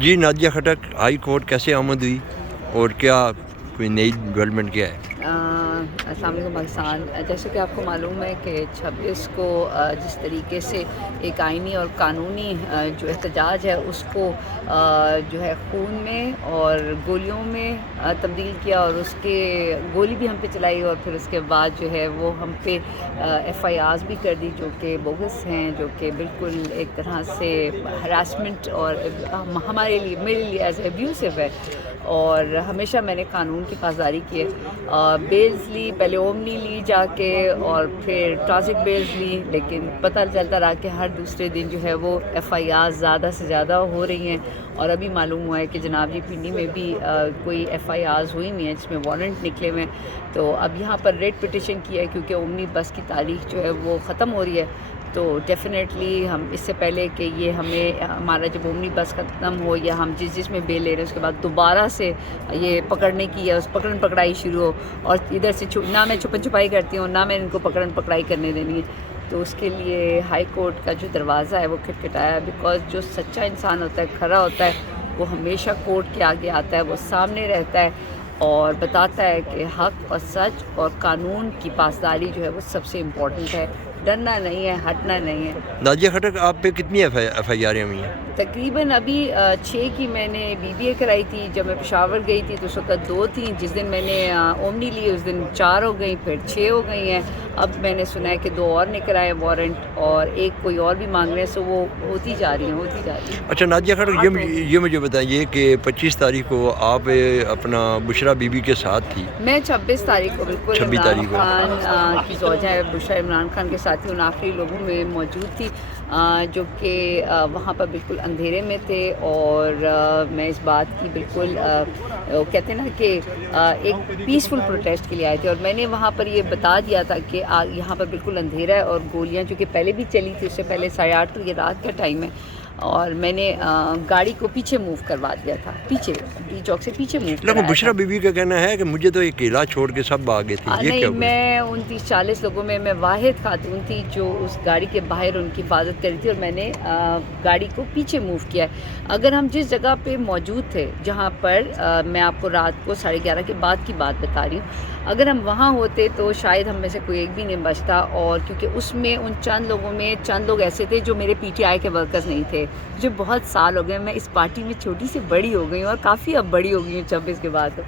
جی Nadia Khattak high court کیسے آمد ہوئی اور کیا کوئی نئی ڈیولپمنٹ کیا ہے؟ السلام علیکم پاکستان. جیسے کہ آپ کو معلوم ہے کہ 26 کو جس طریقے سے ایک آئینی اور قانونی جو احتجاج ہے اس کو جو ہے خون میں اور گولیوں میں تبدیل کیا، اور اس کے گولی بھی ہم پہ چلائی، اور پھر اس کے بعد جو ہے وہ ہم پہ FIRs بھی کر دی جو کہ بوگس ہیں، جو کہ بالکل ایک طرح سے ہراسمنٹ اور ہمارے لیے، میرے لیے ایز ایبیوسو ہے. اور ہمیشہ میں نے قانون کی پاسداری کی ہے. بیلز لی، پہلے اومنی لی جا کے اور پھر ٹرانزٹ بیلز لی، لیکن پتہ چلتا رہا کہ ہر دوسرے دن جو ہے وہ FIRs زیادہ سے زیادہ ہو رہی ہیں. اور ابھی معلوم ہوا ہے کہ جناب جی پنڈی میں بھی کوئی FIRs ہوئی ہوئی ہیں جس میں وارنٹ نکلے ہوئے ہیں. تو اب یہاں پر ریٹ پٹیشن کی ہے کیونکہ اومنی بس کی تاریخ جو ہے وہ ختم ہو رہی ہے. تو ڈیفینیٹلی ہم اس سے پہلے کہ یہ ہمارا جب اومنی بس ختم ہو یا ہم جس میں بیل لے رہے ہیں اس کے بعد دوبارہ سے یہ پکڑنے کی ہے، اس پکڑن پکڑائی شروع ہو، اور ادھر سے نہ میں چھپن چھپائی کرتی ہوں، نہ میں ان کو پکڑن پکڑائی کرنے دینی ہے. تو اس کے لیے ہائی کورٹ کا جو دروازہ ہے وہ کھٹکھٹایا ہے، بیکاز جو سچا انسان ہوتا ہے، کھڑا ہوتا ہے، وہ ہمیشہ کورٹ کے آگے آتا ہے، وہ سامنے رہتا ہے اور بتاتا ہے کہ حق اور سچ اور قانون کی پاسداری جو ہے وہ سب سے امپورٹنٹ ہے. ڈرنا نہیں ہے، ہٹنا نہیں ہے. نادیہ خٹک آپ پہ کتنی FIR ہوئی ہیں؟ تقریباً ابھی 6 کی میں نے BBA کرائی تھی. جب میں پشاور گئی تھی تو اس وقت 2 تھیں، جس دن میں نے اومنی لی اس دن 4 ہو گئیں، پھر 6 ہو گئی ہیں. اب میں نے سنا ہے کہ 2 اور نے کرائے وارنٹ، اور ایک کوئی اور بھی مانگ رہے ہیں، سو وہ ہوتی جا رہی ہیں. اچھا نادیہ خٹک یہ مجھے بتائیے کہ 25 تاریخ کو آپ اپنا بشرا بی بی کے ساتھ تھی. میں 26 تاریخ کو بالکل 26 تاریخ عمران خان کی زوجہ ہے بشرا، عمران خان کے ساتھ ہی ان آخری لوگوں میں موجود تھی جو کہ وہاں پر بالکل اندھیرے میں تھے. اور میں اس بات کی بالکل کہتے ہیں نا کہ ایک پیسفل پروٹیسٹ کے لیے آئے تھے، اور میں نے وہاں پر یہ بتا دیا تھا کہ یہاں پر بالکل اندھیرا ہے، اور گولیاں چونکہ پہلے بھی چلی تھی، اس سے پہلے 8:30 تو یہ رات کا ٹائم ہے. اور میں نے گاڑی کو پیچھے موو کروا دیا تھا، پیچھے ڈی چوک سے پیچھے موو کروایا تھا. بشرا بی بی کا کہنا ہے کہ مجھے تو اکیلا چھوڑ کے سب آگے تھے. نہیں، میں 29-40 لوگوں میں واحد خاتون تھی جو اس گاڑی کے باہر ان کی حفاظت کری تھی، اور میں نے گاڑی کو پیچھے موو کیا ہے. اگر ہم جس جگہ پہ موجود تھے، جہاں پر میں آپ کو رات کو 11:30 کے بعد کی بات بتا رہی ہوں، اگر ہم وہاں ہوتے تو شاید ہم میں سے کوئی ایک بھی نہیں بچتا. اور کیونکہ اس میں ان چند لوگوں میں چند لوگ ایسے تھے جو میرے PTI کے ورکرز نہیں تھے. مجھے بہت سال ہو گئے، میں اس پارٹی میں چھوٹی سے بڑی ہو گئی ہوں، اور کافی اب بڑی ہو گئی ہوں 26 کے بعد.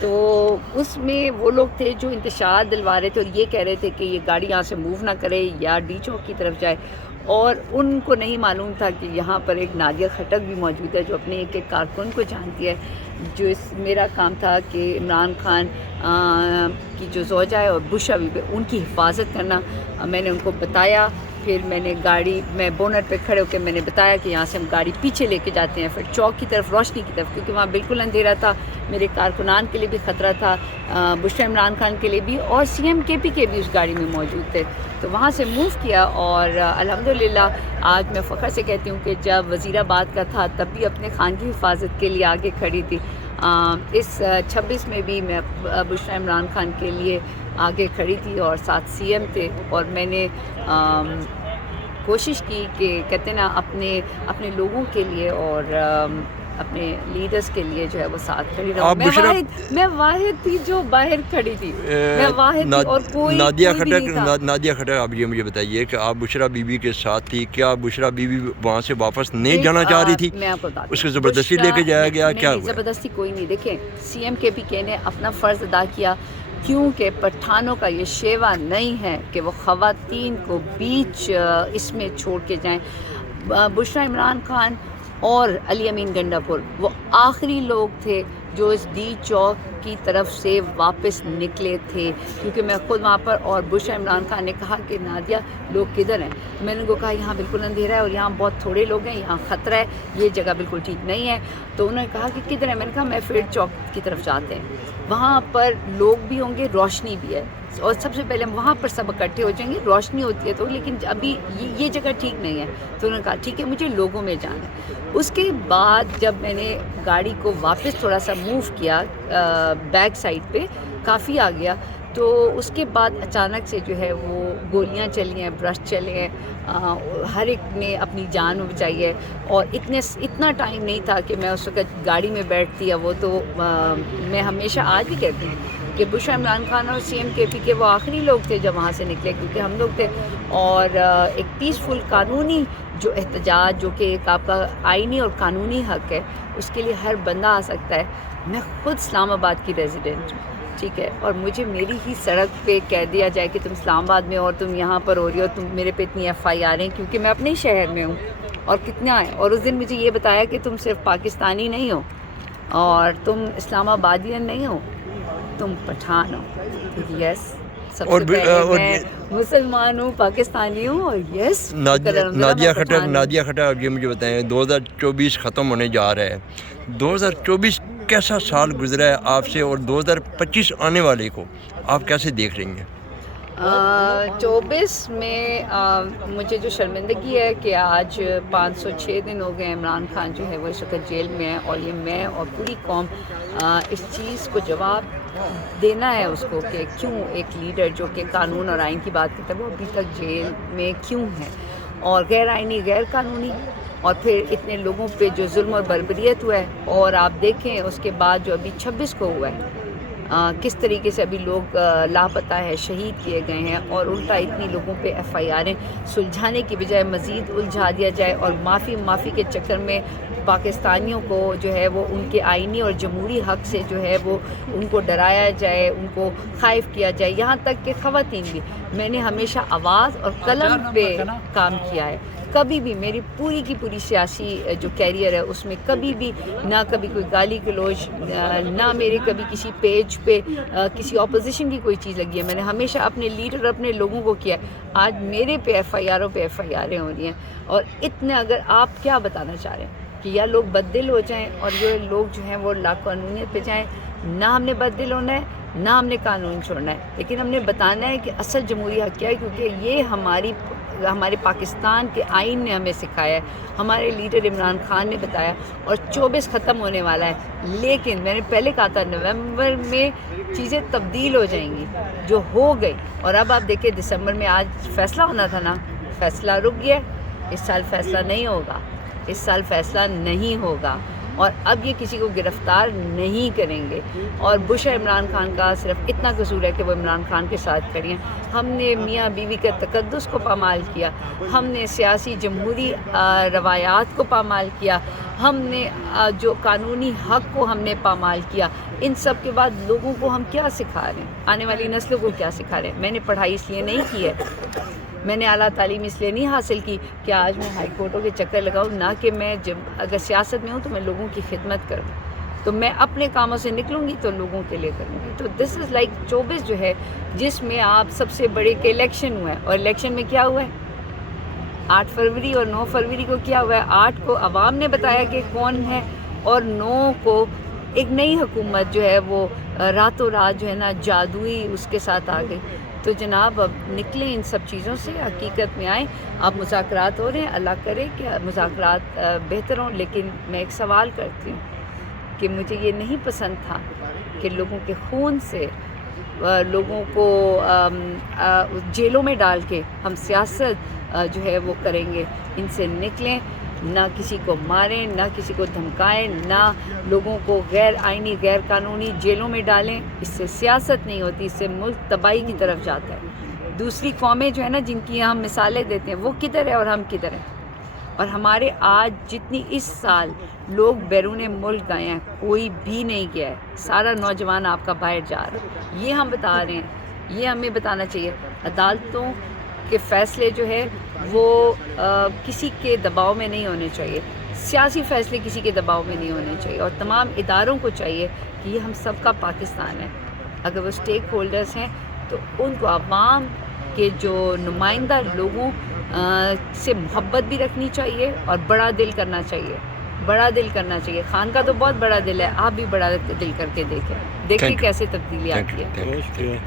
تو اس میں وہ لوگ تھے جو انتشار دلوا رہے تھے اور یہ کہہ رہے تھے کہ یہ گاڑی یہاں سے موو نہ کرے یا ڈی چوک کی طرف جائے. اور ان کو نہیں معلوم تھا کہ یہاں پر ایک نادیہ خٹک بھی موجود ہے جو اپنے ایک کارکن کو جانتی ہے. میرا کام تھا کہ عمران خان کی جو زوجہ ہے اور بشرا بی بی، ان کی حفاظت کرنا. میں نے ان کو بتایا، پھر میں نے میں بونٹ پہ کھڑے ہو کے میں نے بتایا کہ یہاں سے ہم گاڑی پیچھے لے کے جاتے ہیں، پھر چوک کی طرف، روشنی کی طرف، کیونکہ وہاں بالکل اندھیرا تھا. میرے کارکنان کے لیے بھی خطرہ تھا، بشرا عمران خان کے لیے بھی، اور CM KP کے بھی اس گاڑی میں موجود تھے. تو وہاں سے موو کیا، اور الحمدللہ آج میں فخر سے کہتی ہوں کہ جب وزیر آباد کا تھا تب بھی اپنے خان کی حفاظت کے لیے آگے کھڑی تھی. اس 26 میں بھی میں بشرا عمران خان کے لیے آگے کھڑی تھی، اور ساتھ CM تھے. اور میں نے کوشش کی کہ کہتے نا اپنے لوگوں کے لیے اور اپنے لیڈرز کے لیے جو ہے وہ ساتھ کھڑی رہوں. میں واحد تھی جو باہر کھڑی تھی، میں واحد تھی اور کوئی نادیہ بھی نہیں تھا. نادیہ خٹک آپ یہ مجھے بتائیے کہ آپ بشرا بی بی کے ساتھ تھی، کیا بشرا بی بی وہاں سے واپس نہیں جانا چاہ رہی تھی؟ میں آپ کو بتاتی ہوں، اس کو زبردستی لے کے جایا گیا؟ کیا ہوا؟ زبردستی کوئی نہیں. دیکھیں CM KP نے اپنا فرض ادا کیا، کیونکہ پٹھانوں کا یہ شیوا نہیں ہے کہ وہ خواتین کو بیچ اس میں چھوڑ کے جائیں. بشرا عمران خان اور علی امین گنڈا پور وہ آخری لوگ تھے جو اس ڈی چوک کی طرف سے واپس نکلے تھے، کیونکہ میں خود وہاں پر، اور بشرا عمران خان نے کہا کہ نادیہ لوگ کدھر ہیں؟ میں نے ان کو کہا یہاں بالکل اندھیرا ہے اور یہاں بہت تھوڑے لوگ ہیں، یہاں خطرہ ہے، یہ جگہ بالکل ٹھیک نہیں ہے. تو انہوں نے کہا کہ کدھر ہے؟ میں نے کہا میں فیڈ چوک کی طرف جاتے ہیں، وہاں پر لوگ بھی ہوں گے، روشنی بھی ہے، اور سب سے پہلے ہم وہاں پر سب اکٹھے ہو جائیں گے، روشنی ہوتی ہے تو، لیکن ابھی یہ جگہ ٹھیک نہیں ہے. تو انہوں نے کہا ٹھیک ہے، مجھے لوگوں میں جانا ہے. اس کے بعد جب میں نے گاڑی کو واپس تھوڑا سا موو کیا بیک سائڈ پہ، کافی آ گیا، تو اس کے بعد اچانک سے جو ہے وہ گولیاں چلی ہیں، برش چلے ہیں، ہر ایک نے اپنی جان بچائی ہے، اور اتنا ٹائم نہیں تھا کہ میں اس وقت گاڑی میں بیٹھتی یا وہ تو میں ہمیشہ آج بھی کہتی ہوں کہ بشرا عمران خان اور سی ایم کے پی کے وہ آخری لوگ تھے جب وہاں سے نکلے، کیونکہ ہم لوگ تھے، اور ایک پیسفل قانونی جو احتجاج جو کہ ایک آپ کا آئینی اور قانونی حق ہے، اس کے لیے ہر بندہ آ سکتا ہے۔ میں خود اسلام آباد کی ریزیڈنٹ ہوں، ٹھیک ہے، اور مجھے میری ہی سڑک پہ کہہ دیا جائے کہ تم اسلام آباد میں اور تم یہاں پر ہو رہی ہو، تم میرے پہ اتنی ایف آئی آر ہیں کیونکہ میں اپنے ہی شہر میں ہوں، اور کتنا ہے، اور اس دن مجھے یہ بتایا کہ تم صرف پاکستانی نہیں ہو اور تم اسلام آبادین نہیں ہو، تم پٹھان ہو۔ یس، سب سے پہلے میں مسلمان ہوں، پاکستانی ہوں، اور یس نادیہ کھٹر اب یہ مجھے بتائیں 2024 ختم ہونے جا رہا ہے، 2024 کیسا سال گزرا ہے آپ سے، اور 2025 آنے والے کو آپ کیسے دیکھ رہی ہیں؟ 24 میں مجھے جو شرمندگی ہے کہ آج 506 دن ہو گئے عمران خان جو ہے وہ اس وقت جیل میں ہے، اور یہ میں اور پوری قوم اس چیز کو جواب دینا ہے اس کو کہ کیوں ایک لیڈر جو کہ قانون اور آئین کی بات کرتا ہے وہ ابھی تک جیل میں کیوں ہے، اور غیر آئینی غیر قانونی، اور پھر اتنے لوگوں پہ جو ظلم اور بربریت ہوا ہے، اور آپ دیکھیں اس کے بعد جو ابھی 26 کو ہوا ہے کس طریقے سے ابھی لوگ لاپتہ ہے، شہید کیے گئے ہیں، اور الٹا اتنی لوگوں پہ ایف آئی آریں سلجھانے کی بجائے مزید الجھا دیا جائے، اور معافی کے چکر میں پاکستانیوں کو جو ہے وہ ان کے آئینی اور جمہوری حق سے جو ہے وہ ان کو ڈرایا جائے، ان کو خائف کیا جائے، یہاں تک کہ خواتین بھی۔ میں نے ہمیشہ آواز اور قلم پہ کام کیا ہے، کبھی بھی میری پوری کی پوری سیاسی جو کیریئر ہے اس میں کبھی بھی نہ کبھی کوئی گالی گلوچ، نہ میرے کبھی کسی پیج پہ کسی اپوزیشن کی کوئی چیز لگی ہے، میں نے ہمیشہ اپنے لیڈر اپنے لوگوں کو کیا ہے۔ آج میرے پہ ایف آئی آروں پہ ایف آئی آریں ہو رہی ہیں، اور اتنے اگر آپ کیا بتانا چاہ رہے ہیں کہ یا لوگ بددل ہو جائیں اور یہ لوگ جو ہیں وہ لا قانونیت پہ جائیں، نہ ہم نے بددل ہونا ہے نہ ہم نے قانون چھوڑنا ہے، لیکن ہم نے بتانا ہے کہ اصل جمہوری حق کیا ہے، کیونکہ یہ ہمارے پاکستان کے آئین نے ہمیں سکھایا ہے، ہمارے لیڈر عمران خان نے بتایا، اور 24 ختم ہونے والا ہے، لیکن میں نے پہلے کہا تھا نومبر میں چیزیں تبدیل ہو جائیں گی، جو ہو گئی، اور اب آپ دیکھیں دسمبر میں آج فیصلہ ہونا تھا نا، فیصلہ رک گیا، اس سال فیصلہ نہیں ہوگا، اس سال فیصلہ نہیں ہوگا، اور اب یہ کسی کو گرفتار نہیں کریں گے، اور بشرا عمران خان کا صرف اتنا قصور ہے کہ وہ عمران خان کے ساتھ کھڑی ہیں۔ ہم نے میاں بیوی کا تقدس کو پامال کیا، ہم نے سیاسی جمہوری روایات کو پامال کیا، ہم نے جو قانونی حق کو ہم نے پامال کیا، ان سب کے بعد لوگوں کو ہم کیا سکھا رہے ہیں، آنے والی نسلوں کو کیا سکھا رہے ہیں؟ میں نے پڑھائی اس لیے نہیں کی ہے، میں نے اعلیٰ تعلیم اس لیے نہیں حاصل کی کہ آج میں ہائی کورٹوں کے چکر لگاؤں، نہ کہ میں جب اگر سیاست میں ہوں تو میں لوگوں کی خدمت کروں، تو میں اپنے کاموں سے نکلوں گی تو لوگوں کے لیے کروں گی۔ تو دس از لائک 24 جو ہے جس میں آپ سب سے بڑے کے الیکشن ہوا ہے، اور الیکشن میں کیا ہوا ہے 8 فروری اور 9 فروری کو کیا ہوا ہے، 8 کو عوام نے بتایا کہ کون ہے، اور 9 کو ایک نئی حکومت جو ہے وہ راتوں رات جو ہے نا جادوئی اس کے ساتھ آ گئی۔ تو جناب اب نکلیں ان سب چیزوں سے، حقیقت میں آئیں، اب مذاکرات ہو رہے ہیں، اللہ کرے کہ مذاکرات بہتر ہوں، لیکن میں ایک سوال کرتی ہوں کہ مجھے یہ نہیں پسند تھا کہ لوگوں کے خون سے لوگوں کو جیلوں میں ڈال کے ہم سیاست جو ہے وہ کریں گے، ان سے نکلیں، نہ کسی کو ماریں، نہ کسی کو دھمکائیں، نہ لوگوں کو غیر آئینی غیر قانونی جیلوں میں ڈالیں، اس سے سیاست نہیں ہوتی، اس سے ملک تباہی کی طرف جاتا ہے۔ دوسری قومیں جو ہے نا جن کی ہم مثالیں دیتے ہیں وہ کدھر ہے اور ہم کدھر ہیں، اور ہمارے آج جتنی اس سال لوگ بیرون ملک گئے ہیں کوئی بھی نہیں گیا ہے، سارا نوجوان آپ کا باہر جا رہا ہے، یہ ہم بتا رہے ہیں، یہ ہمیں بتانا چاہیے۔ عدالتوں کے فیصلے جو ہے وہ کسی کے دباؤ میں نہیں ہونے چاہیے، سیاسی فیصلے کسی کے دباؤ میں نہیں ہونے چاہیے، اور تمام اداروں کو چاہیے کہ یہ ہم سب کا پاکستان ہے، اگر وہ اسٹیک ہولڈرز ہیں تو ان کو عوام کے جو نمائندہ لوگوں سے محبت بھی رکھنی چاہیے، اور بڑا دل کرنا چاہیے، بڑا دل کرنا چاہیے۔ خان کا تو بہت بڑا دل ہے، آپ بھی بڑا دل کر کے دیکھیں کیسے تبدیلی آتی ہے۔